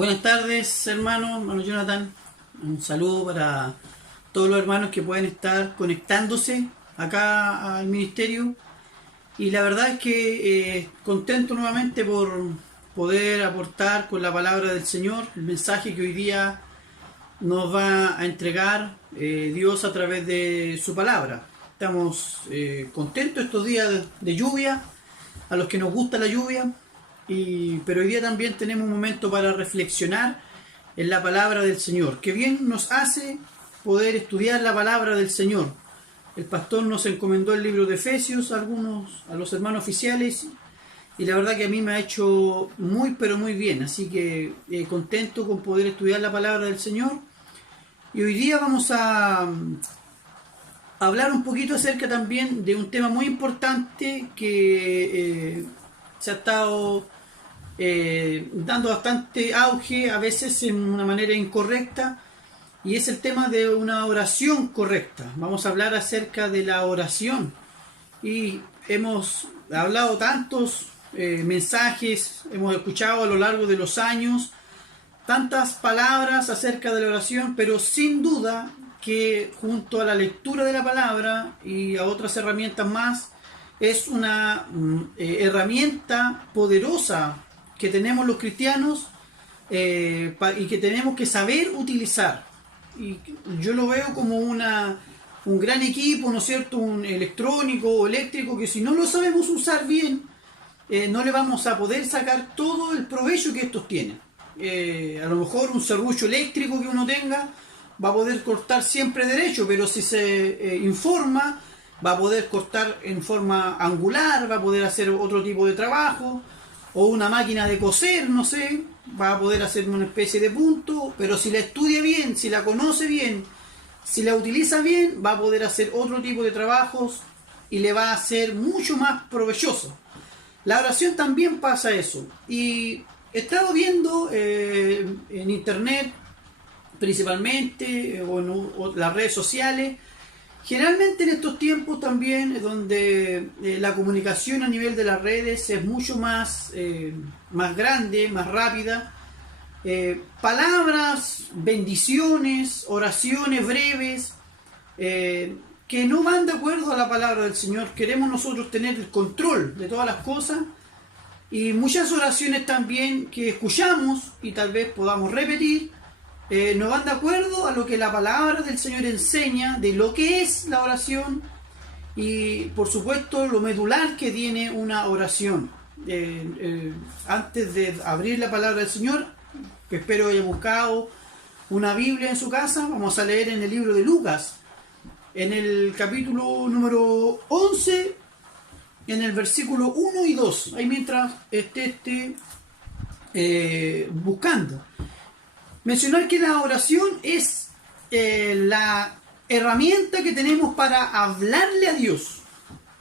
Buenas tardes, hermano Jonathan. Un saludo para todos los hermanos que pueden estar conectándose acá al ministerio. Y la verdad es que contento nuevamente por poder aportar con la palabra del Señor, el mensaje que hoy día nos va a entregar Dios a través de su palabra. Estamos contentos estos días de lluvia, a los que nos gusta la lluvia. Pero hoy día también tenemos un momento para reflexionar en la palabra del Señor. Qué bien nos hace poder estudiar la palabra del Señor. El pastor nos encomendó el libro de Efesios a los hermanos oficiales, y la verdad que a mí me ha hecho muy pero muy bien. Así que contento con poder estudiar la palabra del Señor. Y hoy día vamos a hablar un poquito acerca también de un tema muy importante que se ha estado dando bastante auge, a veces en una manera incorrecta, y es el tema de una oración correcta. Vamos a hablar acerca de la oración, y hemos hablado tantos mensajes, hemos escuchado a lo largo de los años tantas palabras acerca de la oración, pero sin duda que junto a la lectura de la palabra y a otras herramientas más, es una herramienta poderosa que tenemos los cristianos y que tenemos que saber utilizar. Y yo lo veo como un gran equipo, ¿no es cierto?, un electrónico o eléctrico, que si no lo sabemos usar bien, no le vamos a poder sacar todo el provecho que estos tienen. A lo mejor un serrucho eléctrico que uno tenga va a poder cortar siempre derecho, pero si se informa, va a poder cortar en forma angular, va a poder hacer otro tipo de trabajo, o una máquina de coser, no sé, va a poder hacer una especie de punto, pero si la estudia bien, si la conoce bien, si la utiliza bien, va a poder hacer otro tipo de trabajos y le va a ser mucho más provechoso. La oración también pasa eso. Y he estado viendo en internet, principalmente, o las redes sociales, generalmente en estos tiempos también, donde la comunicación a nivel de las redes es mucho más grande, más rápida, palabras, bendiciones, oraciones breves, que no van de acuerdo a la palabra del Señor. Queremos nosotros tener el control de todas las cosas, y muchas oraciones también que escuchamos y tal vez podamos repetir, no van de acuerdo a lo que la palabra del Señor enseña de lo que es la oración, y por supuesto lo medular que tiene una oración. Antes de abrir la palabra del Señor, que espero haya buscado una Biblia en su casa, vamos a leer en el libro de Lucas, en el capítulo número 11, en el versículo 1 y 2, ahí mientras esté buscando. Mencionar que la oración es la herramienta que tenemos para hablarle a Dios.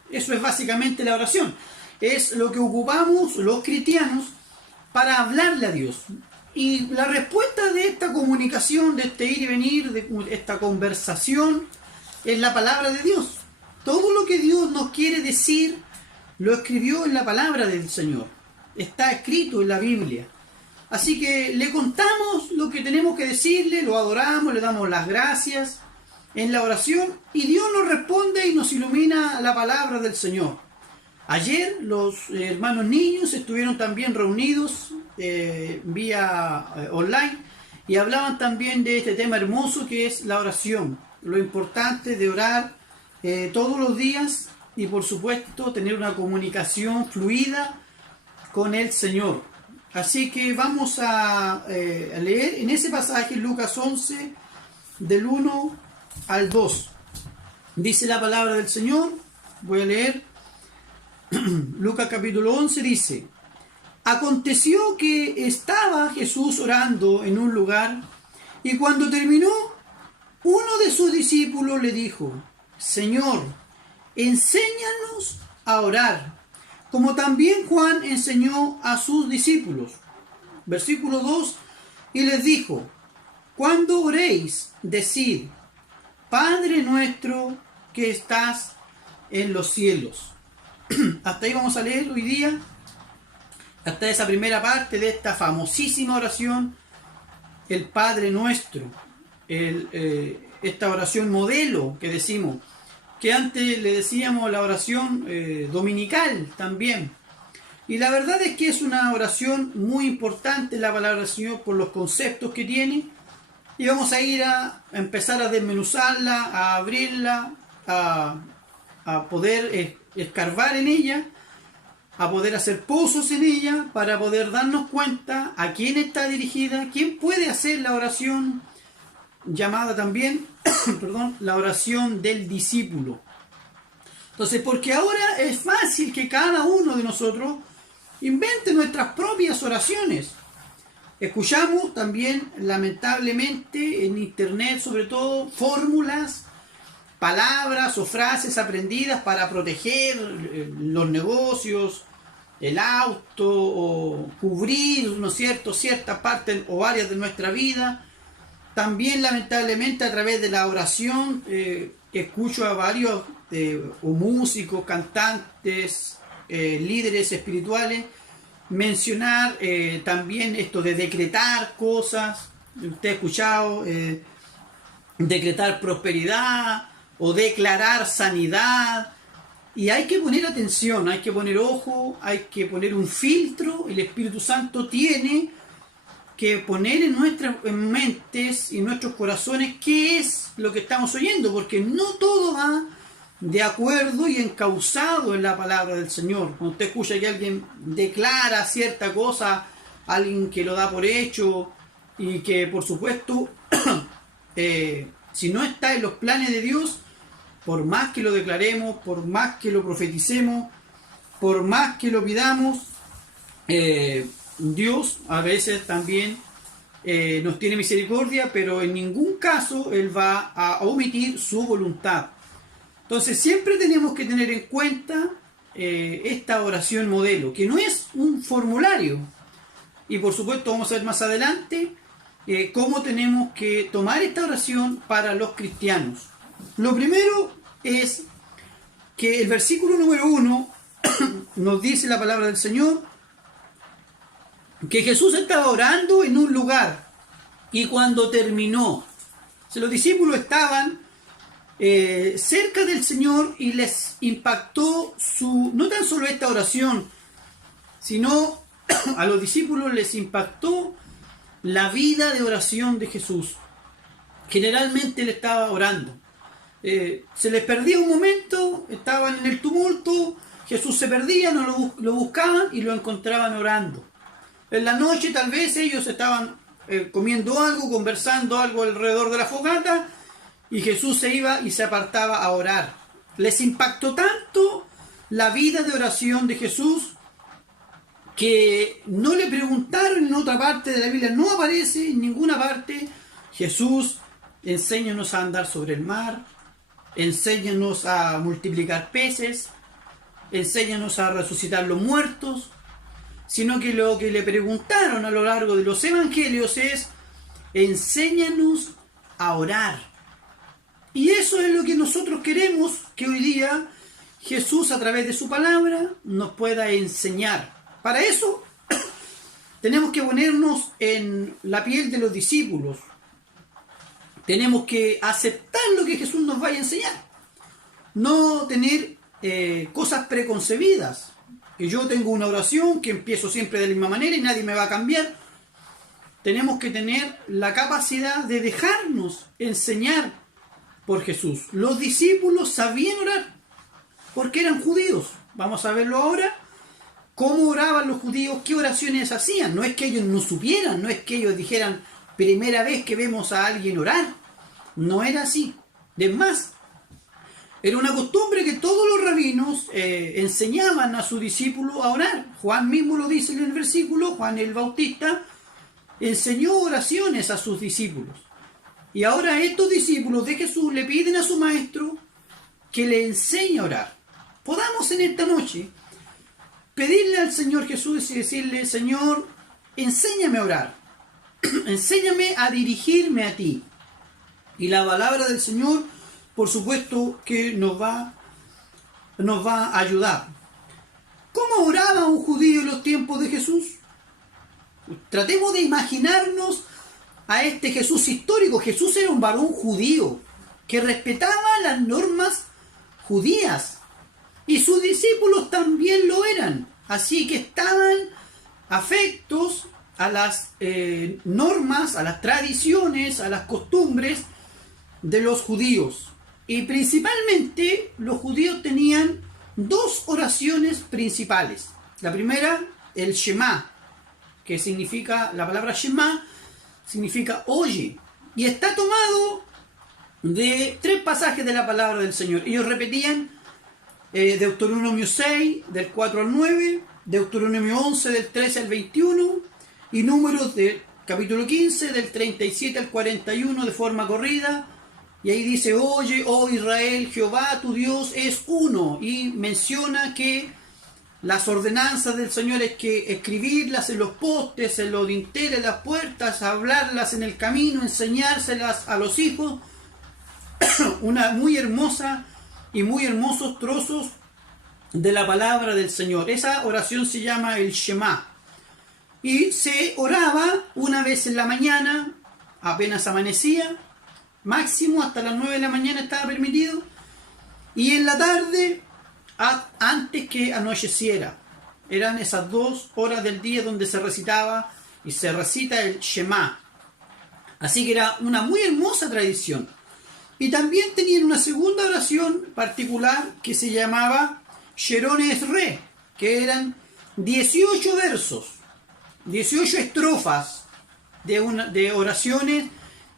Eso es básicamente la oración. Es lo que ocupamos los cristianos para hablarle a Dios. Y la respuesta de esta comunicación, de este ir y venir, de esta conversación, es la palabra de Dios. Todo lo que Dios nos quiere decir lo escribió en la palabra del Señor. Está escrito en la Biblia. Así que le contamos lo que tenemos que decirle, lo adoramos, le damos las gracias en la oración, y Dios nos responde y nos ilumina la palabra del Señor. Ayer los hermanos niños estuvieron también reunidos vía online, y hablaban también de este tema hermoso que es la oración, lo importante de orar todos los días, y por supuesto tener una comunicación fluida con el Señor. Así que vamos a leer en ese pasaje, Lucas 11, del 1 al 2. Dice la palabra del Señor, voy a leer. Lucas capítulo 11 dice: Aconteció que estaba Jesús orando en un lugar, y cuando terminó, uno de sus discípulos le dijo: Señor, enséñanos a orar, como también Juan enseñó a sus discípulos. Versículo 2, y les dijo: Cuando oréis, decid: Padre nuestro que estás en los cielos. Hasta ahí vamos a leer hoy día, hasta esa primera parte de esta famosísima oración el Padre Nuestro, esta oración modelo que decimos, que antes le decíamos la oración dominical también. Y la verdad es que es una oración muy importante la palabra del Señor por los conceptos que tiene. Y vamos a ir a empezar a desmenuzarla, a abrirla, a poder escarbar en ella, a poder hacer pozos en ella, para poder darnos cuenta a quién está dirigida, quién puede hacer la oración llamada también, perdón, la oración del discípulo. Entonces, porque ahora es fácil que cada uno de nosotros invente nuestras propias oraciones. Escuchamos también, lamentablemente, en internet sobre todo, fórmulas, palabras o frases aprendidas para proteger los negocios, el auto, o cubrir, ¿no es cierto?, cierta parte o áreas de nuestra vida. También, lamentablemente, a través de la oración, escucho a varios o músicos, cantantes, líderes espirituales, mencionar también esto de decretar cosas. Usted ha escuchado decretar prosperidad o declarar sanidad. Y hay que poner atención, hay que poner ojo, hay que poner un filtro. El Espíritu Santo tiene que poner en nuestras mentes y nuestros corazones qué es lo que estamos oyendo, porque no todo va de acuerdo y encauzado en la palabra del Señor. Cuando usted escucha que alguien declara cierta cosa, alguien que lo da por hecho, y que por supuesto si no está en los planes de Dios, por más que lo declaremos, por más que lo profeticemos, por más que lo pidamos, Dios a veces también nos tiene misericordia, pero en ningún caso Él va a omitir su voluntad. Entonces siempre tenemos que tener en cuenta esta oración modelo, que no es un formulario. Y por supuesto vamos a ver más adelante cómo tenemos que tomar esta oración para los cristianos. Lo primero es que el versículo número 1 nos dice la palabra del Señor que Jesús estaba orando en un lugar y cuando terminó, los discípulos estaban cerca del Señor y les impactó no tan solo esta oración, sino a los discípulos les impactó la vida de oración de Jesús. Generalmente él estaba orando. Se les perdía un momento, estaban en el tumulto, Jesús se perdía, no lo buscaban y lo encontraban orando. En la noche tal vez ellos estaban comiendo algo, conversando algo alrededor de la fogata, y Jesús se iba y se apartaba a orar. Les impactó tanto la vida de oración de Jesús que no le preguntaron en otra parte de la Biblia, no aparece en ninguna parte: Jesús, enséñanos a andar sobre el mar, enséñanos a multiplicar peces, enséñanos a resucitar los muertos, sino que lo que le preguntaron a lo largo de los evangelios es: enséñanos a orar. Y eso es lo que nosotros queremos que hoy día Jesús, a través de su palabra, nos pueda enseñar. Para eso tenemos que ponernos en la piel de los discípulos. Tenemos que aceptar lo que Jesús nos vaya a enseñar. No tener cosas preconcebidas. Que yo tengo una oración que empiezo siempre de la misma manera y nadie me va a cambiar. Tenemos que tener la capacidad de dejarnos enseñar por Jesús. Los discípulos sabían orar porque eran judíos. Vamos a verlo ahora. ¿Cómo oraban los judíos? ¿Qué oraciones hacían? No es que ellos no supieran, no es que ellos dijeran: primera vez que vemos a alguien orar. No era así. Es más, era una costumbre que todos los rabinos enseñaban a sus discípulos a orar. Juan mismo lo dice en el versículo. Juan el Bautista enseñó oraciones a sus discípulos. Y ahora estos discípulos de Jesús le piden a su maestro que le enseñe a orar. Podamos en esta noche pedirle al Señor Jesús y decirle: Señor, enséñame a orar. Enséñame a dirigirme a ti. Y la palabra del Señor, por supuesto, que nos va a ayudar. ¿Cómo oraba un judío en los tiempos de Jesús? Tratemos de imaginarnos a este Jesús histórico. Jesús era un varón judío que respetaba las normas judías y sus discípulos también lo eran. Así que estaban afectos a las normas, a las tradiciones, a las costumbres de los judíos. Y principalmente los judíos tenían dos oraciones principales. La primera, el Shema, que significa, la palabra Shema significa oye, y está tomado de 3 pasajes de la palabra del Señor. Ellos repetían Deuteronomio 6, del 4 al 9, Deuteronomio 11, del 13 al 21, y Números del capítulo 15, del 37 al 41, de forma corrida. Y ahí dice: oye, oh Israel, Jehová tu Dios es uno. Y menciona que las ordenanzas del Señor es que escribirlas en los postes, en los dinteles, en las puertas, hablarlas en el camino, enseñárselas a los hijos. Una muy hermosa y muy hermosos trozos de la palabra del Señor. Esa oración se llama el Shema. Y se oraba una vez en la mañana, apenas amanecía, máximo hasta las 9 de la mañana estaba permitido, y en la tarde, antes que anocheciera. Eran esas 2 horas del día donde se recitaba y se recita el Shema. Así que era una muy hermosa tradición. Y también tenían una segunda oración particular que se llamaba Sheron Esre, que eran 18 versos, 18 estrofas de oraciones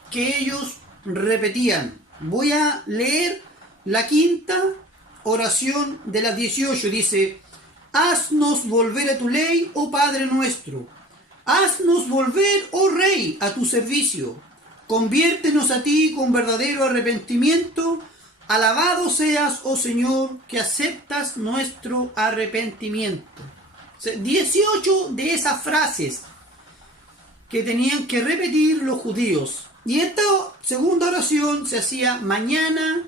que ellos repetían. Voy a leer la quinta oración de las 18. Dice: haznos volver a tu ley, oh Padre nuestro. Haznos volver, oh Rey, a tu servicio. Conviértenos a ti con verdadero arrepentimiento. Alabado seas, oh Señor, que aceptas nuestro arrepentimiento. 18 de esas frases que tenían que repetir los judíos. Y esta segunda oración se hacía mañana,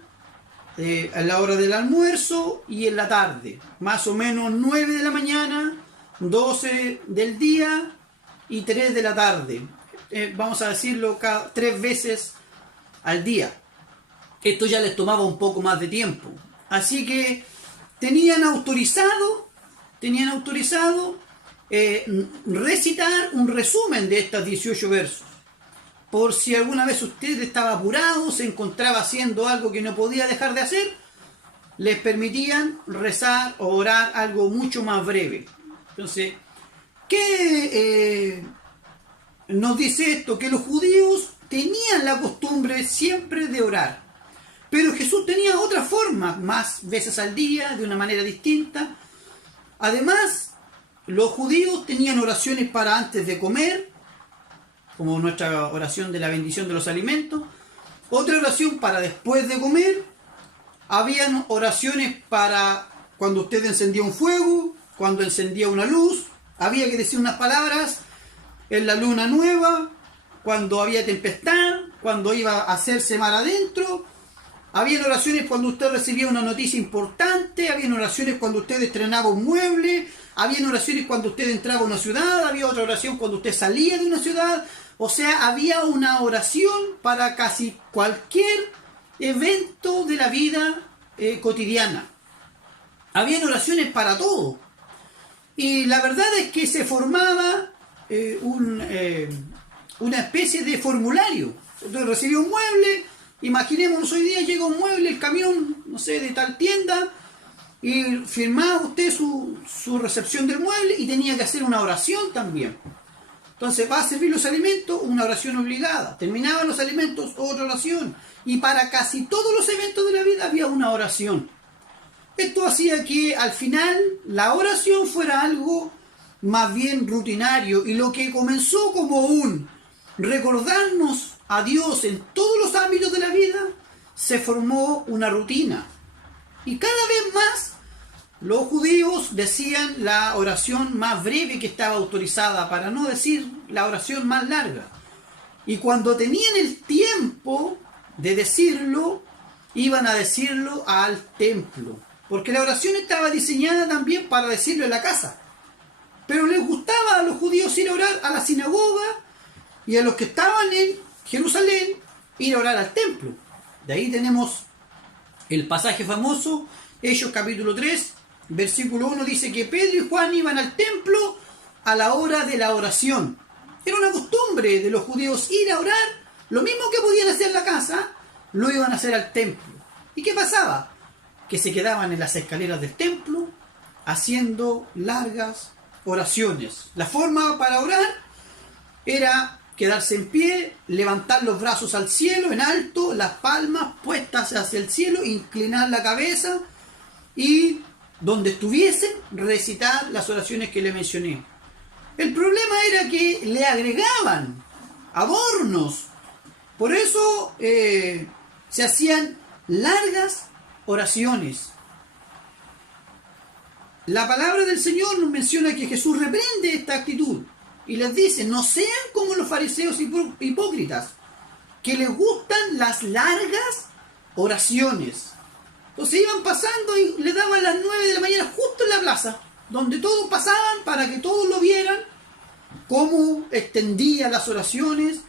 a la hora del almuerzo, y en la tarde. Más o menos 9 de la mañana, 12 del día y 3 de la tarde. Vamos a decirlo 3 veces al día. Esto ya les tomaba un poco más de tiempo. Así que tenían autorizado recitar un resumen de estos 18 versos. Por si alguna vez usted estaba apurado, se encontraba haciendo algo que no podía dejar de hacer, les permitían rezar o orar algo mucho más breve. Entonces, ¿qué nos dice esto? Que los judíos tenían la costumbre siempre de orar. Pero Jesús tenía otra forma, más veces al día, de una manera distinta. Además, los judíos tenían oraciones para antes de comer, como nuestra oración de la bendición de los alimentos. Otra oración para después de comer. Habían oraciones para cuando usted encendía un fuego, cuando encendía una luz. Había que decir unas palabras en la luna nueva, cuando había tempestad, cuando iba a hacerse mar adentro. Habían oraciones cuando usted recibía una noticia importante. Habían oraciones cuando usted estrenaba un mueble. Habían oraciones cuando usted entraba a una ciudad. Había otra oración cuando usted salía de una ciudad. O sea, había una oración para casi cualquier evento de la vida cotidiana. Habían oraciones para todo. Y la verdad es que se formaba una especie de formulario. Entonces recibía un mueble. Imaginémonos, hoy día llega un mueble, el camión, no sé, de tal tienda, y firmaba usted su recepción del mueble y tenía que hacer una oración también. Entonces, va a servir los alimentos, una oración obligada. Terminaban los alimentos, otra oración. Y para casi todos los eventos de la vida había una oración. Esto hacía que al final la oración fuera algo más bien rutinario, y lo que comenzó como un recordarnos a Dios en todos los ámbitos de la vida, se formó una rutina. Y cada vez más los judíos decían la oración más breve que estaba autorizada, para no decir la oración más larga. Y cuando tenían el tiempo de decirlo, iban a decirlo al templo. Porque la oración estaba diseñada también para decirlo en la casa. Pero les gustaba a los judíos ir a orar a la sinagoga, y a los que estaban en Jerusalén ir a orar al templo. De ahí tenemos el pasaje famoso, Hechos capítulo 3, versículo 1, dice que Pedro y Juan iban al templo a la hora de la oración. Era una costumbre de los judíos ir a orar, lo mismo que podían hacer en la casa, lo iban a hacer al templo. ¿Y qué pasaba? Que se quedaban en las escaleras del templo haciendo largas oraciones. La forma para orar era quedarse en pie, levantar los brazos al cielo, en alto, las palmas puestas hacia el cielo, inclinar la cabeza y donde estuviesen recitar las oraciones que le mencioné. El problema era que le agregaban adornos. Por eso se hacían largas oraciones. La palabra del Señor nos menciona que Jesús reprende esta actitud y les dice: no sean como los fariseos hipócritas, que les gustan las largas oraciones. Entonces iban pasando y le daban las 9 de la mañana justo en la plaza, donde todos pasaban para que todos lo vieran, cómo extendía las oraciones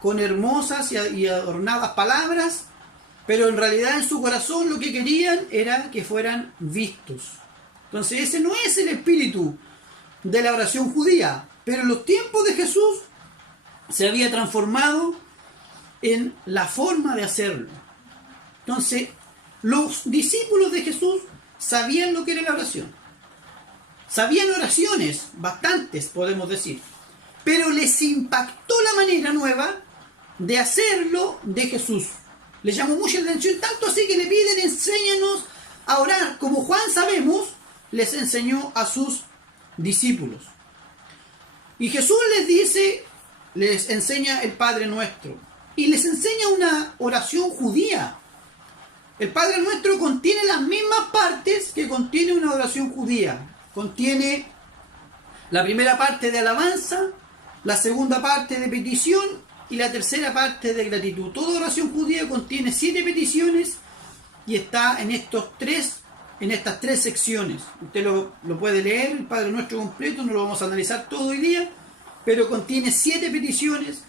con hermosas y adornadas palabras, pero en realidad en su corazón lo que querían era que fueran vistos. Entonces ese no es el espíritu de la oración judía, pero en los tiempos de Jesús se había transformado en la forma de hacerlo. Entonces los discípulos de Jesús sabían lo que era la oración. Sabían oraciones, bastantes podemos decir, pero les impactó la manera nueva de hacerlo de Jesús. Les llamó mucho la atención, tanto así que le piden: enséñanos a orar, como Juan, sabemos, les enseñó a sus discípulos. Y Jesús les dice, les enseña el Padre Nuestro, y les enseña una oración judía. El Padre Nuestro contiene las mismas partes que contiene una oración judía. Contiene la primera parte de alabanza, la segunda parte de petición y la tercera parte de gratitud. Toda oración judía contiene 7 peticiones y está en estas tres secciones. Usted lo puede leer, el Padre Nuestro completo, no lo vamos a analizar todo hoy día, pero contiene 7 peticiones,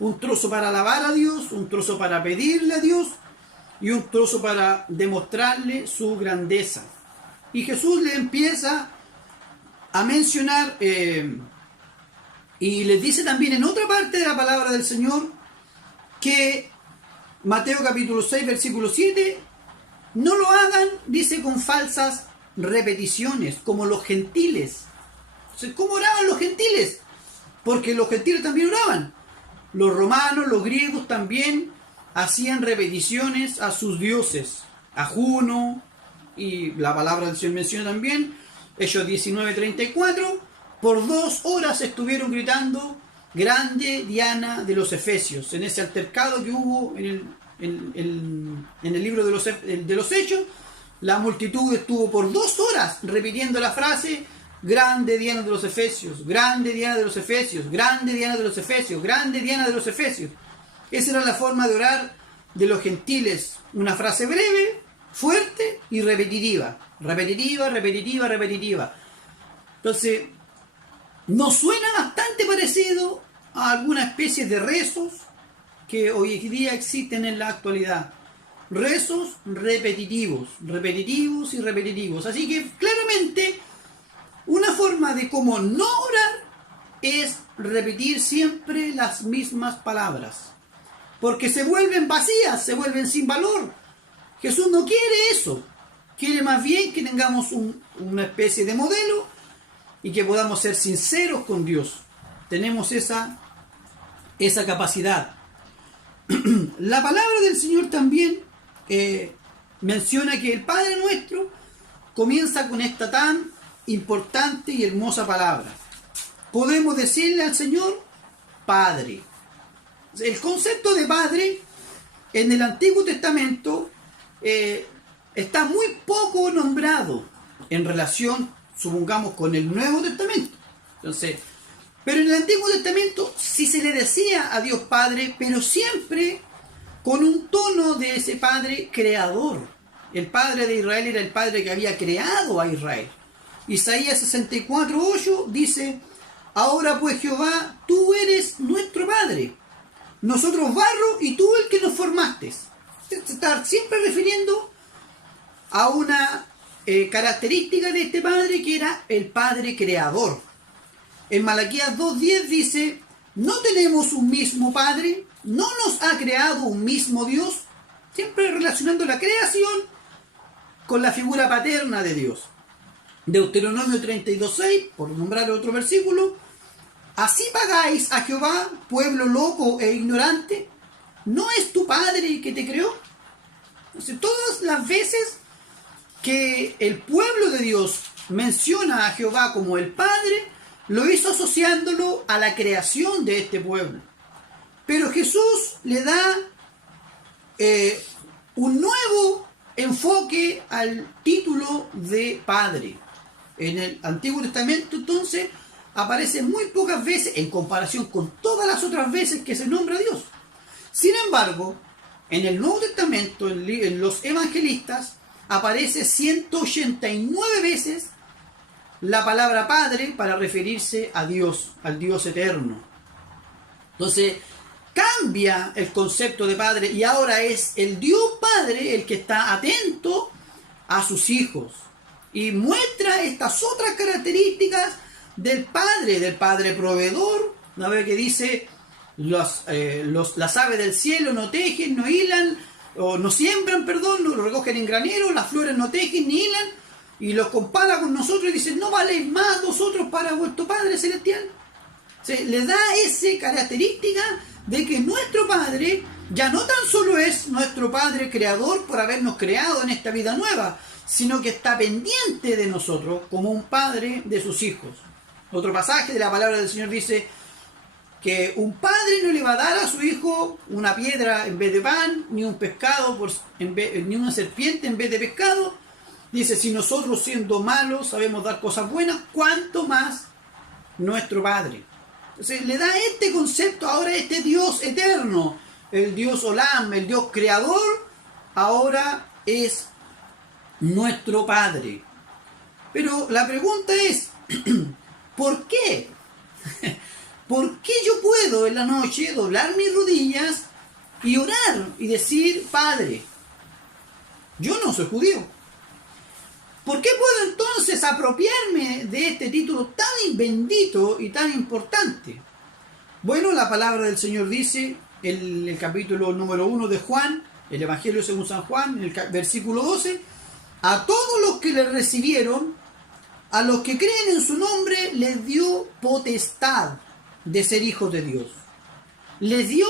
un trozo para alabar a Dios, un trozo para pedirle a Dios y un trozo para demostrarle su grandeza. Y Jesús le empieza a mencionar y les dice también en otra parte de la palabra del Señor que Mateo capítulo 6 versículo 7: no lo hagan, dice, con falsas repeticiones, como los gentiles. Entonces, ¿cómo oraban los gentiles? Porque los gentiles también oraban. Los romanos, los griegos también hacían repeticiones a sus dioses, a Juno, y la palabra del Señor menciona también, Hechos 19:34, por 2 horas estuvieron gritando: grande Diana de los Efesios. En ese altercado que hubo en el libro de los Hechos, la multitud estuvo por 2 horas repitiendo la frase: grande Diana de los Efesios, grande Diana de los Efesios, grande Diana de los Efesios, grande Diana de los Efesios. Esa era la forma de orar de los gentiles, una frase breve, fuerte y repetitiva, repetitiva, repetitiva, repetitiva. Entonces, nos suena bastante parecido a alguna especie de rezos que hoy día existen en la actualidad. Rezos repetitivos, repetitivos y repetitivos. Así que claramente una forma de cómo no orar es repetir siempre las mismas palabras, porque se vuelven vacías, se vuelven sin valor. Jesús no quiere eso, quiere más bien que tengamos una especie de modelo y que podamos ser sinceros con Dios. Tenemos esa capacidad. La palabra del Señor también menciona que el Padre Nuestro comienza con esta tan importante y hermosa palabra. Podemos decirle al Señor Padre. El concepto de Padre en el Antiguo Testamento está muy poco nombrado en relación, supongamos, con el Nuevo Testamento. Entonces, pero en el Antiguo Testamento sí se le decía a Dios Padre, pero siempre con un tono de ese Padre creador. El Padre de Israel era el Padre que había creado a Israel. Isaías 64:8 dice: Ahora pues Jehová, tú eres nuestro Padre, nosotros barro y tú el que nos formaste. Se está siempre refiriendo a una característica de este Padre, que era el Padre creador. En Malaquías 2:10 dice: ¿no tenemos un mismo Padre? ¿No nos ha creado un mismo Dios? Siempre relacionando la creación con la figura paterna de Dios. Deuteronomio 32:6, por nombrar otro versículo: ¿así pagáis a Jehová, pueblo loco e ignorante? ¿No es tu Padre que te creó? Entonces, todas las veces que el pueblo de Dios menciona a Jehová como el Padre, lo hizo asociándolo a la creación de este pueblo. Pero Jesús le da un nuevo enfoque al título de Padre. En el Antiguo Testamento, entonces, aparece muy pocas veces en comparación con todas las otras veces que se nombra a Dios. Sin embargo, en el Nuevo Testamento, en los evangelistas, aparece 189 veces la palabra Padre para referirse a Dios, al Dios eterno. Entonces, cambia el concepto de Padre y ahora es el Dios Padre el que está atento a sus hijos y muestra estas otras características del Padre proveedor. Una vez que dice: las aves del cielo no tejen, no hilan, o no siembran, perdón, no lo recogen en granero, las flores no tejen ni hilan, y los compara con nosotros y dice: ¿no valéis más vosotros para vuestro Padre celestial? Se le da esa característica de que nuestro Padre ya no tan solo es nuestro Padre creador por habernos creado en esta vida nueva, sino que está pendiente de nosotros como un padre de sus hijos. Otro pasaje de la palabra del Señor dice que un padre no le va a dar a su hijo una piedra en vez de pan, ni un pescado ni una serpiente en vez de pescado. Dice: si nosotros, siendo malos, sabemos dar cosas buenas, ¿cuánto más nuestro Padre? Entonces le da este concepto ahora, este Dios eterno, el Dios Olam, el Dios creador, ahora es nuestro Padre. Pero la pregunta es, ¿por qué? ¿Por qué yo puedo en la noche doblar mis rodillas y orar y decir Padre? Yo no soy judío. ¿Por qué puedo entonces apropiarme de este título tan bendito y tan importante? Bueno, la palabra del Señor dice en el capítulo número 1 de Juan, el Evangelio según San Juan, en el versículo 12: a todos los que le recibieron, a los que creen en su nombre, les dio potestad de ser hijos de Dios. Les dio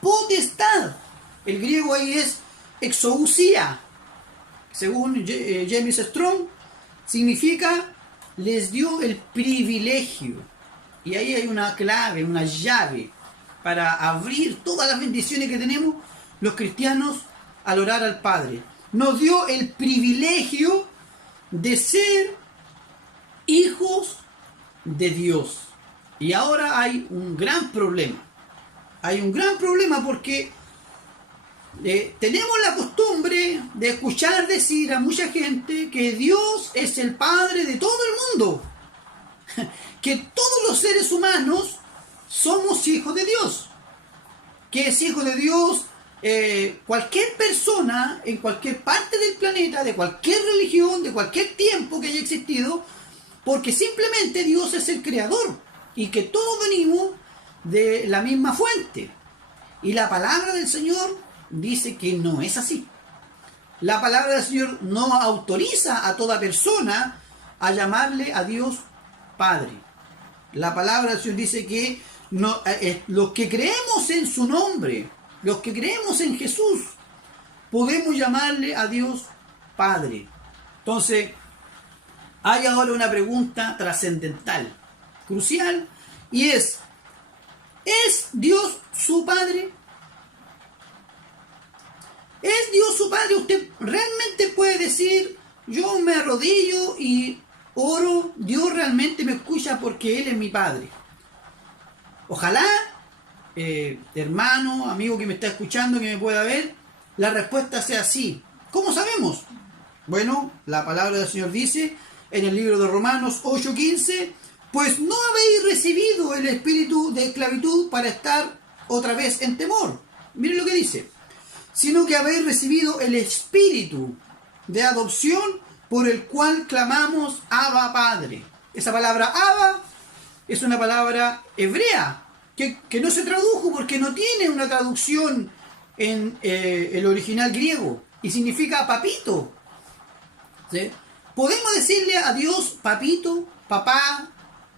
potestad. El griego ahí es exousia. Según James Strong, significa les dio el privilegio. Y ahí hay una clave, una llave para abrir todas las bendiciones que tenemos los cristianos al orar al Padre. Nos dio el privilegio de ser hijos de Dios. Y ahora hay un gran problema. Hay un gran problema porque tenemos la costumbre de escuchar decir a mucha gente que Dios es el Padre de todo el mundo. Que todos los seres humanos somos hijos de Dios. Que es hijo de Dios cualquier persona en cualquier parte del planeta, de cualquier religión, de cualquier tiempo que haya existido, porque simplemente Dios es el creador y que todos venimos de la misma fuente. Y la palabra del Señor dice que no es así. La palabra del Señor no autoriza a toda persona a llamarle a Dios Padre. La palabra del Señor dice que los que creemos en su nombre, los que creemos en Jesús, podemos llamarle a Dios Padre. Entonces, hay ahora una pregunta trascendental, crucial, y ¿es Dios su Padre? ¿Es Dios su Padre? Usted realmente puede decir: yo me arrodillo y oro, Dios realmente me escucha porque Él es mi Padre. Ojalá, hermano, amigo que me está escuchando, que me pueda ver, la respuesta sea así. ¿Cómo sabemos? Bueno, la palabra del Señor dice en el libro de Romanos 8:15: Pues no habéis recibido el espíritu de esclavitud para estar otra vez en temor. Miren lo que dice. Sino que habéis recibido el espíritu de adopción por el cual clamamos Abba Padre. Esa palabra Abba es una palabra hebrea que no se tradujo porque no tiene una traducción en el original griego y significa papito. ¿Sí? Podemos decirle a Dios papito, papá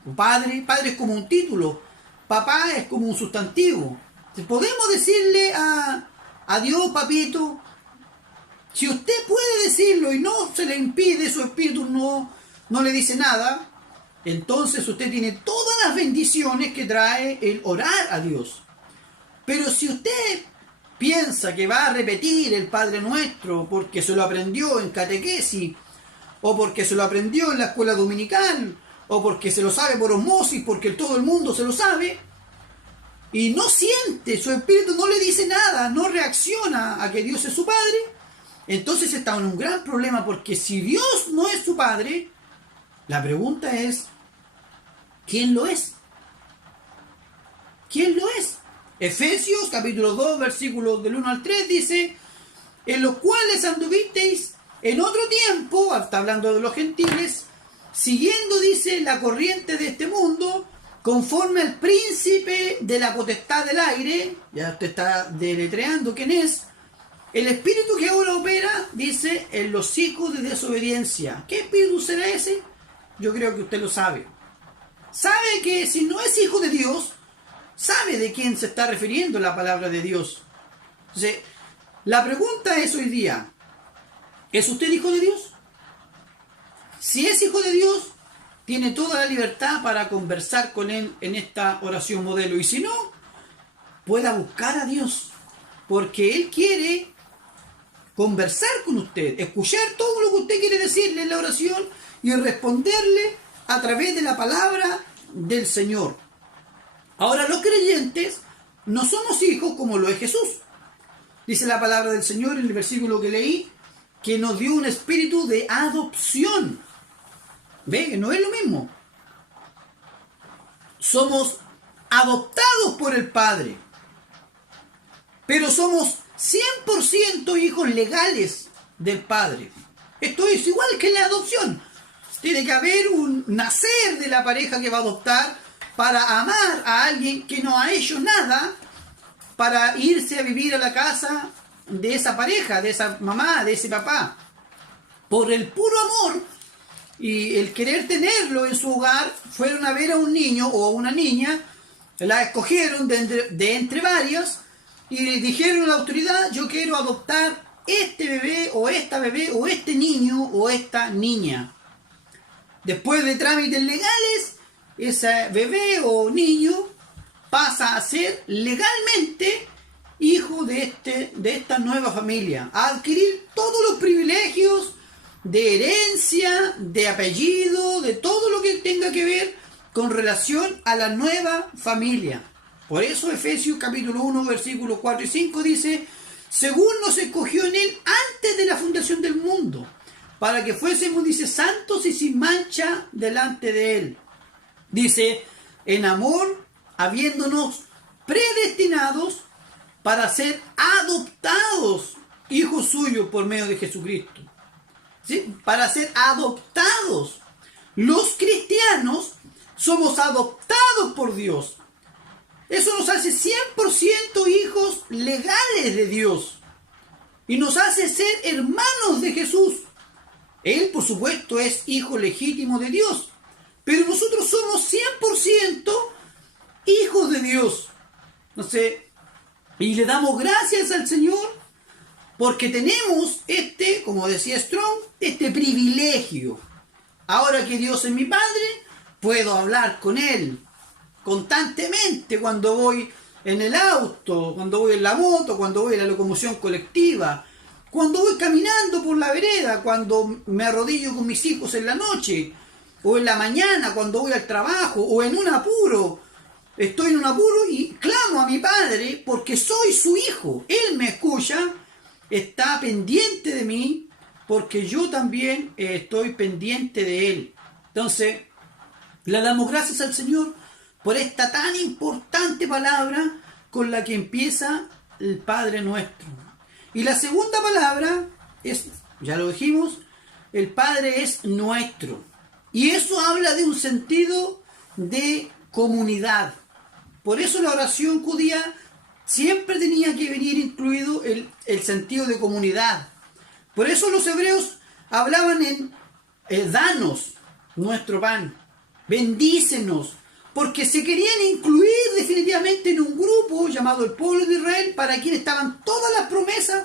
o padre. Padre es como un título, papá es como un sustantivo. Podemos decirle a Dios papito. Si usted puede decirlo y no se le impide, su espíritu no le dice nada, entonces usted tiene todas las bendiciones que trae el orar a Dios. Pero si usted piensa que va a repetir el Padre Nuestro porque se lo aprendió en catequesis, o porque se lo aprendió en la escuela dominical, o porque se lo sabe por osmosis, porque todo el mundo se lo sabe, y no siente, su espíritu no le dice nada, no reacciona a que Dios es su Padre, entonces está en un gran problema, porque si Dios no es su Padre, la pregunta es, ¿quién lo es? ¿Quién lo es? Efesios capítulo 2 versículos del 1 al 3 dice, en los cuales anduvisteis en otro tiempo, está hablando de los gentiles, siguiendo, dice, la corriente de este mundo, conforme al príncipe de la potestad del aire, ya usted está deletreando quién es, el espíritu que ahora opera, dice, en los hijos de desobediencia. ¿Qué espíritu será ese? Yo creo que usted lo sabe. Sabe que si no es hijo de Dios, sabe de quién se está refiriendo la palabra de Dios. Entonces, la pregunta es hoy día, ¿es usted hijo de Dios? Si es hijo de Dios, tiene toda la libertad para conversar con Él en esta oración modelo. Y si no, pueda buscar a Dios, porque Él quiere conversar con usted, escuchar todo lo que usted quiere decirle en la oración y responderle a través de la palabra del Señor. Ahora, los creyentes no somos hijos como lo es Jesús. Dice la palabra del Señor en el versículo que leí, que nos dio un espíritu de adopción. ¿Ve? Que no es lo mismo. Somos adoptados por el Padre, pero somos 100% hijos legales del Padre. Esto es igual que la adopción. Tiene que haber un nacer de la pareja que va a adoptar para amar a alguien que no ha hecho nada para irse a vivir a la casa de esa pareja, de esa mamá, de ese papá. Por el puro amor y el querer tenerlo en su hogar, fueron a ver a un niño o a una niña, la escogieron de entre varios y le dijeron a la autoridad, yo quiero adoptar este bebé o este niño o esta niña. Después de trámites legales, ese bebé o niño pasa a ser legalmente hijo de esta nueva familia, a adquirir todos los privilegios de herencia, de apellido, de todo lo que tenga que ver con relación a la nueva familia. Por eso Efesios capítulo 1, versículos 4 y 5 dice, según nos escogió en Él antes de la fundación del mundo, para que fuésemos, dice, santos y sin mancha delante de Él. Dice, en amor, habiéndonos predestinados para ser adoptados hijos suyos por medio de Jesucristo. ¿Sí? Para ser adoptados. Los cristianos somos adoptados por Dios. Eso nos hace 100% hijos legales de Dios. Y nos hace ser hermanos de Jesús. Él, por supuesto, es hijo legítimo de Dios. Pero nosotros somos 100% hijos de Dios. No sé. Y le damos gracias al Señor porque tenemos como decía Strong, este privilegio. Ahora que Dios es mi Padre, puedo hablar con Él constantemente cuando voy en el auto, cuando voy en la moto, cuando voy en la locomoción colectiva, cuando voy caminando por la vereda, cuando me arrodillo con mis hijos en la noche, o en la mañana cuando voy al trabajo, o en un apuro. Estoy en un apuro y clamo a mi Padre porque soy su hijo. Él me escucha, está pendiente de mí porque yo también estoy pendiente de Él. Entonces, Le damos gracias al Señor por esta tan importante palabra con la que empieza el Padre Nuestro. Y la segunda palabra es, ya lo dijimos, el Padre es nuestro. Y eso habla de un sentido de comunidad. Por eso la oración judía siempre tenía que venir incluido el sentido de comunidad. Por eso los hebreos hablaban en danos nuestro pan, bendícenos, porque se querían incluir definitivamente en un grupo llamado el pueblo de Israel, para quien estaban todas las promesas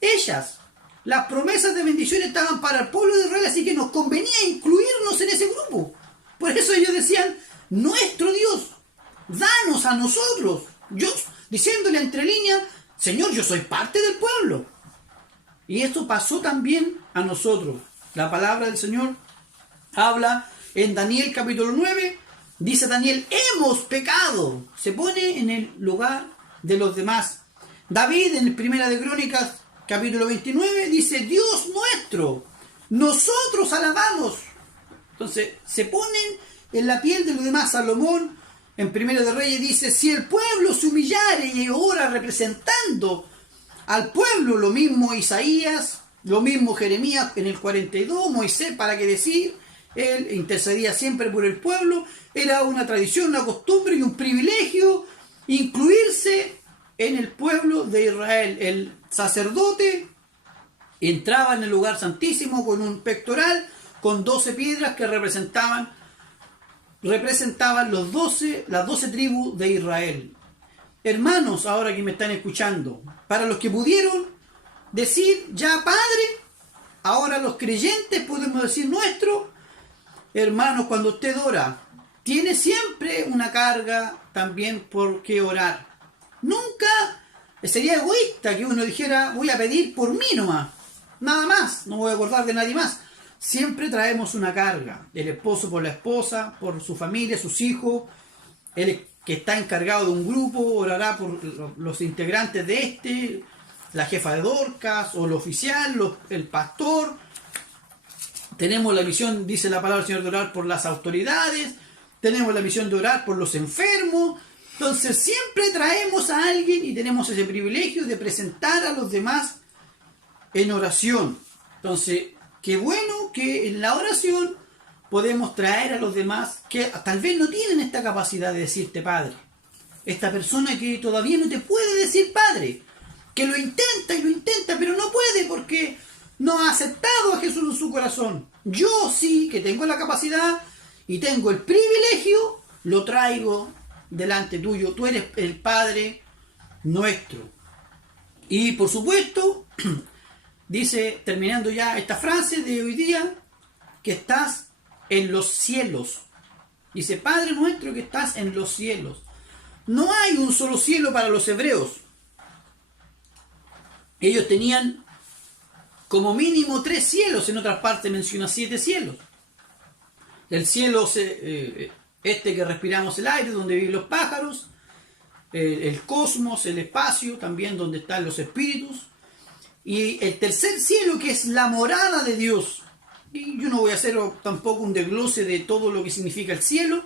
hechas. Las promesas de bendición estaban para el pueblo de Israel, así que nos convenía incluirnos en ese grupo. Por eso ellos decían, nuestro Dios, danos a nosotros. Yo, diciéndole entre líneas, Señor, yo soy parte del pueblo. Y esto pasó también a nosotros. La palabra del Señor habla en Daniel capítulo 9, dice Daniel, hemos pecado. Se pone en el lugar de los demás. David en Primera de Crónicas capítulo 29 dice, Dios nuestro, nosotros alabamos. Entonces se ponen en la piel de los demás. Salomón en Primera de Reyes dice, si el pueblo se humillare y ora representando al pueblo, lo mismo Isaías, lo mismo Jeremías en el 42, Moisés, para qué decir, él intercedía siempre por el pueblo. Era una tradición, una costumbre y un privilegio incluirse en el pueblo de Israel. El sacerdote entraba en el lugar santísimo con un pectoral, con 12 piedras que representaban las 12 tribus de Israel. Hermanos, ahora que me están escuchando, para los que pudieron decir ya Padre, ahora los creyentes podemos decir nuestro. Hermanos, cuando usted ora, tiene siempre una carga también por qué orar. Nunca sería egoísta que uno dijera, voy a pedir por mí nomás, nada más, no voy a acordar de nadie más. Siempre traemos una carga, el esposo por la esposa, por su familia, sus hijos, el que está encargado de un grupo, orará por los integrantes de este, la jefa de Dorcas, o el oficial, el pastor. Tenemos la misión, dice la palabra del Señor, de orar por las autoridades, tenemos la misión de orar por los enfermos. Entonces siempre traemos a alguien y tenemos ese privilegio de presentar a los demás en oración. Entonces, qué bueno que en la oración podemos traer a los demás que tal vez no tienen esta capacidad de decirte Padre. Esta persona que todavía no te puede decir Padre, que lo intenta, pero no puede porque no ha aceptado a Jesús en su corazón. Yo sí, que tengo la capacidad y tengo el privilegio, lo traigo delante tuyo. Tú eres el Padre nuestro. Y por supuesto, dice, terminando ya esta frase de hoy día, que estás en los cielos. Dice, Padre nuestro que estás en los cielos. No hay un solo cielo para los hebreos. Ellos tenían como mínimo 3 cielos, en otras partes menciona 7 cielos. El cielo, este que respiramos el aire, donde viven los pájaros, el cosmos, el espacio, también donde están los espíritus, y el tercer cielo, que es la morada de Dios. Y yo no voy a hacer tampoco un desglose de todo lo que significa el cielo,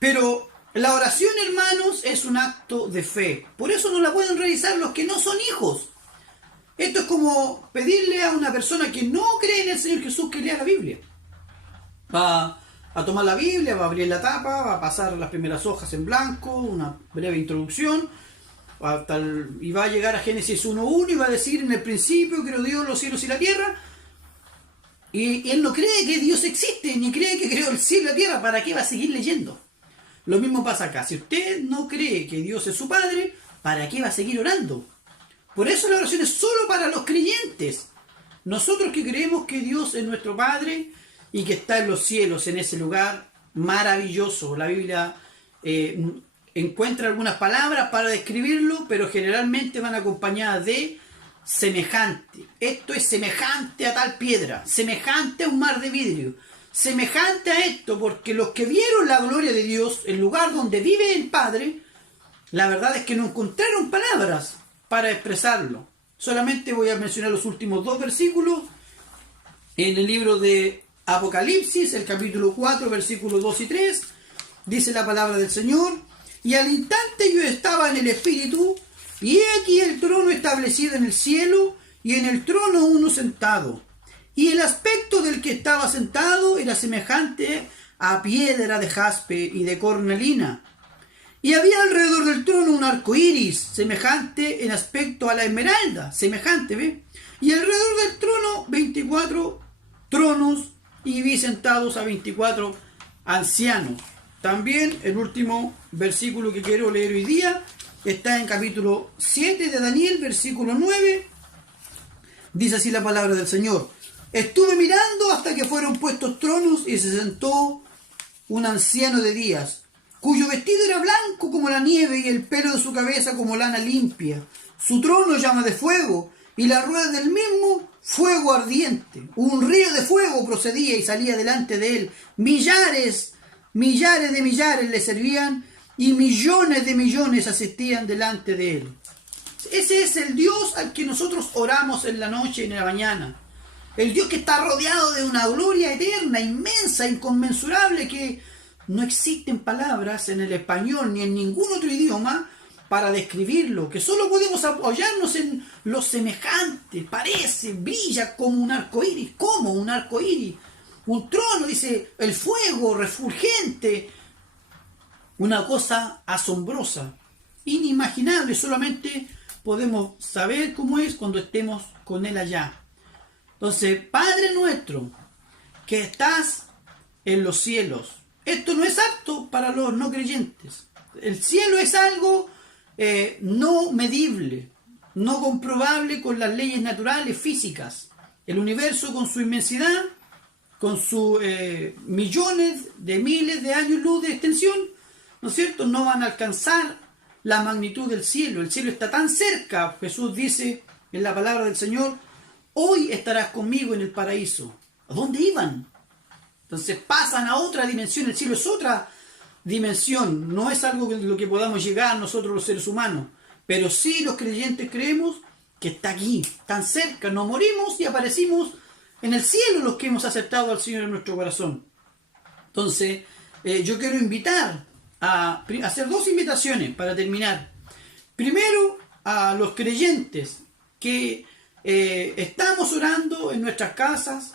pero la oración, hermanos, es un acto de fe. Por eso no la pueden realizar los que no son hijos. Esto es como pedirle a una persona que no cree en el Señor Jesús que lea la Biblia. Va a tomar la Biblia, va a abrir la tapa, va a pasar las primeras hojas en blanco, una breve introducción, y va a llegar a Génesis 1.1 y va a decir, en el principio creó Dios los cielos y la tierra. Y él no cree que Dios existe, ni cree que creó el cielo y la tierra. ¿Para qué va a seguir leyendo? Lo mismo pasa acá. Si usted no cree que Dios es su Padre, ¿para qué va a seguir orando? Por eso la oración es solo para los creyentes. Nosotros que creemos que Dios es nuestro Padre y que está en los cielos, en ese lugar maravilloso. La Biblia encuentra algunas palabras para describirlo, pero generalmente van acompañadas de semejante. Esto es semejante a tal piedra, semejante a un mar de vidrio, semejante a esto, porque los que vieron la gloria de Dios, el lugar donde vive el Padre, la verdad es que no encontraron palabras para expresarlo. Solamente voy a mencionar los últimos 2 versículos en el libro de Apocalipsis, el capítulo 4, versículos 2 y 3, dice la palabra del Señor: y al instante yo estaba en el Espíritu, y he aquí el trono establecido en el cielo, y en el trono uno sentado. Y el aspecto del que estaba sentado era semejante a piedra de jaspe y de cornalina. Y había alrededor del trono un arco iris, semejante en aspecto a la esmeralda, semejante, ¿ve? Y alrededor del trono 24 tronos, y vi sentados a 24 ancianos. También el último versículo que quiero leer hoy día está en capítulo 7 de Daniel, versículo 9. Dice así la palabra del Señor: estuve mirando hasta que fueron puestos tronos, y se sentó un anciano de días, cuyo vestido era blanco como la nieve, y el pelo de su cabeza como lana limpia. Su trono llama de fuego, y la rueda del mismo fuego ardiente. Un río de fuego procedía y salía delante de él. Millares de millares le servían, y millones de millones asistían delante de él. Ese es el Dios al que nosotros oramos en la noche y en la mañana. El Dios que está rodeado de una gloria eterna, inmensa, inconmensurable, que no existen palabras en el español ni en ningún otro idioma para describirlo, que solo podemos apoyarnos en lo semejante. Parece, brilla como un arco iris. ¿Cómo un arco iris? Un trono, dice, el fuego refulgente. Una cosa asombrosa, inimaginable. Solamente podemos saber cómo es cuando estemos con Él allá. Entonces, Padre nuestro, que estás en los cielos. Esto no es apto para los no creyentes. El cielo es algo no medible, no comprobable con las leyes naturales, físicas. El universo con su inmensidad, con sus millones de miles de años luz de extensión, ¿no es cierto?, no van a alcanzar la magnitud del cielo. El cielo está tan cerca. Jesús dice en la palabra del Señor: hoy estarás conmigo en el paraíso. ¿A dónde iban? Entonces pasan a otra dimensión. El cielo es otra dimensión. No es algo que lo que podamos llegar nosotros los seres humanos. Pero sí los creyentes creemos que está aquí, tan cerca. Nos morimos y aparecimos en el cielo los que hemos aceptado al Señor en nuestro corazón. Entonces yo quiero invitar a hacer dos invitaciones para terminar. Primero, a los creyentes que estamos orando en nuestras casas.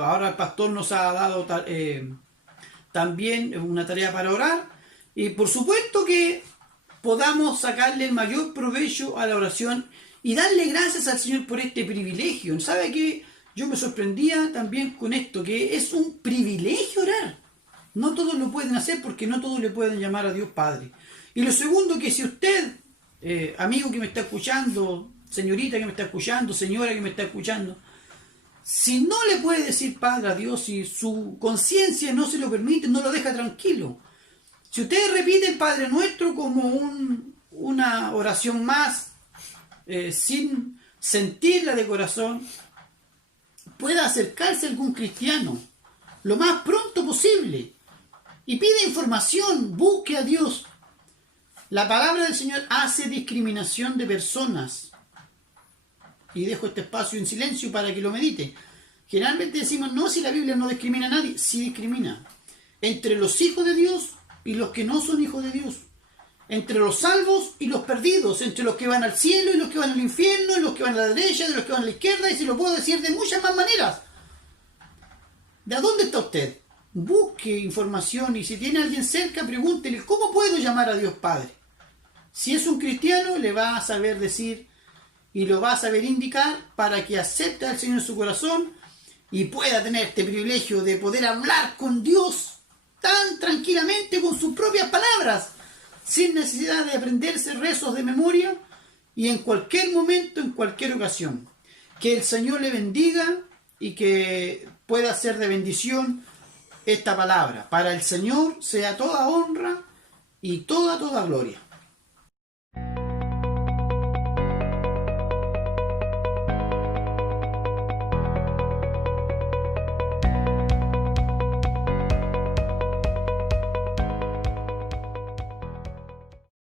Ahora el pastor nos ha dado también una tarea para orar, y por supuesto que podamos sacarle el mayor provecho a la oración y darle gracias al Señor por este privilegio. ¿Sabe qué? Yo me sorprendía también con esto, que es un privilegio orar. No todos lo pueden hacer, porque no todos le pueden llamar a Dios Padre. Y lo segundo, que si usted, amigo que me está escuchando, señorita que me está escuchando, señora que me está escuchando, si no le puede decir Padre a Dios, si su conciencia no se lo permite, no lo deja tranquilo. Si usted repite el Padre Nuestro como una oración más, sin sentirla de corazón, pueda acercarse a algún cristiano lo más pronto posible y pide información, busque a Dios. La palabra del Señor hace discriminación de personas. Y dejo este espacio en silencio para que lo medite. Generalmente decimos, no, si la Biblia no discrimina a nadie. Sí discrimina. Entre los hijos de Dios y los que no son hijos de Dios. Entre los salvos y los perdidos. Entre los que van al cielo y los que van al infierno. Y los que van a la derecha y los que van a la izquierda. Y se lo puedo decir de muchas más maneras. ¿De dónde está usted? Busque información, y si tiene a alguien cerca, pregúntele: ¿cómo puedo llamar a Dios Padre? Si es un cristiano, le va a saber decir y lo va a saber indicar para que acepte al Señor en su corazón y pueda tener este privilegio de poder hablar con Dios tan tranquilamente con sus propias palabras, sin necesidad de aprenderse rezos de memoria, y en cualquier momento, en cualquier ocasión. Que el Señor le bendiga y que pueda ser de bendición esta palabra. Para el Señor sea toda honra y toda gloria.